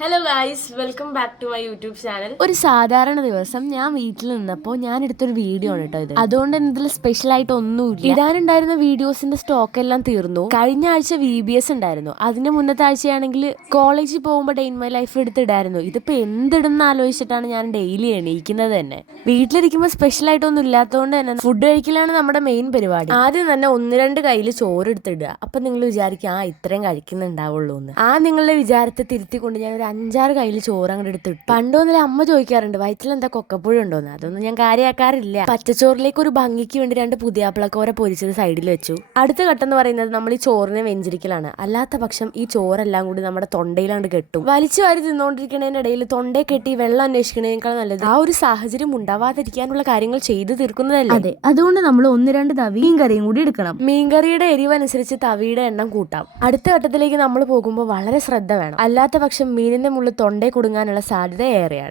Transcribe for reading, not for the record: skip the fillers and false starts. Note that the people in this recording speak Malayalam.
Hello guys, welcome back to my YouTube channel. ഒരു സാധാരണ ദിവസം ഞാൻ വീട്ടിൽ നിന്നപ്പോൾ ഞാൻ എടുത്തൊരു വീഡിയോ ആണ് കേട്ടോ ഇത്. അതുകൊണ്ട് തന്നെ ഇതിൽ സ്പെഷ്യൽ ആയിട്ട് ഒന്നുമില്ല. ഇടാനുണ്ടായിരുന്ന വീഡിയോസിന്റെ സ്റ്റോക്ക് എല്ലാം തീർന്നു. കഴിഞ്ഞ ആഴ്ച VBS ഉണ്ടായിരുന്നു. അതിന്റെ മുന്നത്തെ ആഴ്ചയാണെങ്കിൽ കോളേജിൽ പോകുമ്പോൾ ഡേ ഇൻ മൈ ലൈഫ് എടുത്തിടായിരുന്നു. ഇതിപ്പോ എന്തിടുന്ന ആലോചിച്ചിട്ടാണ് ഞാൻ ഡെയിലി എണീക്കുന്നത് തന്നെ. വീട്ടിലിരിക്കുമ്പോൾ സ്പെഷ്യൽ ആയിട്ടൊന്നും ഇല്ലാത്തതുകൊണ്ട് തന്നെ ഫുഡ് കഴിക്കലാണ് നമ്മുടെ മെയിൻ പരിപാടി. ആദ്യം തന്നെ 1-2 കയ്യിൽ ചോറ് എടുത്തിടുക. അപ്പൊ നിങ്ങൾ വിചാരിക്കും ഇത്രയും കഴിക്കുന്നുണ്ടാവുള്ളൂ എന്ന്. നിങ്ങളുടെ വിചാരത്തെ തിരുത്തിക്കൊണ്ട് ഞാൻ 5-6 കയ്യിൽ ചോറ് അങ്ങോട്ട് എടുത്തിട്ടു. പണ്ടൊന്നിലെ അമ്മ ചോദിക്കാറുണ്ട് വയറ്റിൽ എന്താ കൊക്കപ്പുഴ ഉണ്ടോന്ന്. അതൊന്നും ഞാൻ കാര്യമാക്കാറില്ല. പച്ചച്ചോറിലേക്ക് ഒരു ഭംഗിക്ക് വേണ്ടി 2 പുതിയാപ്പിളക്കോര പൊരിച്ചത് സൈഡിൽ വെച്ചു. അടുത്ത ഘട്ടം എന്ന് പറയുന്നത് നമ്മൾ ഈ ചോറിനെ വെഞ്ചരിക്കലാണ്. അല്ലാത്ത പക്ഷം ഈ ചോറെല്ലാം കൂടി നമ്മുടെ തൊണ്ടയിലാണ്ട് കെട്ടും. വലിച്ചു വാരി തിന്നുകൊണ്ടിരിക്കുന്നതിന്റെ ഇടയിൽ തൊണ്ടയെ കെട്ടി വെള്ളം അന്വേഷിക്കുന്നതിനേക്കാൾ നല്ലത് ഒരു സാഹചര്യം ഉണ്ടാവാതിരിക്കാനുള്ള കാര്യങ്ങൾ ചെയ്തു തീർക്കുന്നതല്ലേ. അതെ, അതുകൊണ്ട് നമ്മൾ 1-2 തവി മീൻകറിയും കൂടി എടുക്കണം. മീൻകറിയുടെ എരിവനുസരിച്ച് തവിയുടെ എണ്ണം കൂട്ടാം. അടുത്ത ഘട്ടത്തിലേക്ക് നമ്മൾ പോകുമ്പോൾ വളരെ ശ്രദ്ധ വേണം. അല്ലാത്ത പക്ഷം മീനിന്റെ മുള്ളിൽ തൊണ്ടയെ കുടുങ്ങാനുള്ള സാധ്യത ഏറെയാണ്.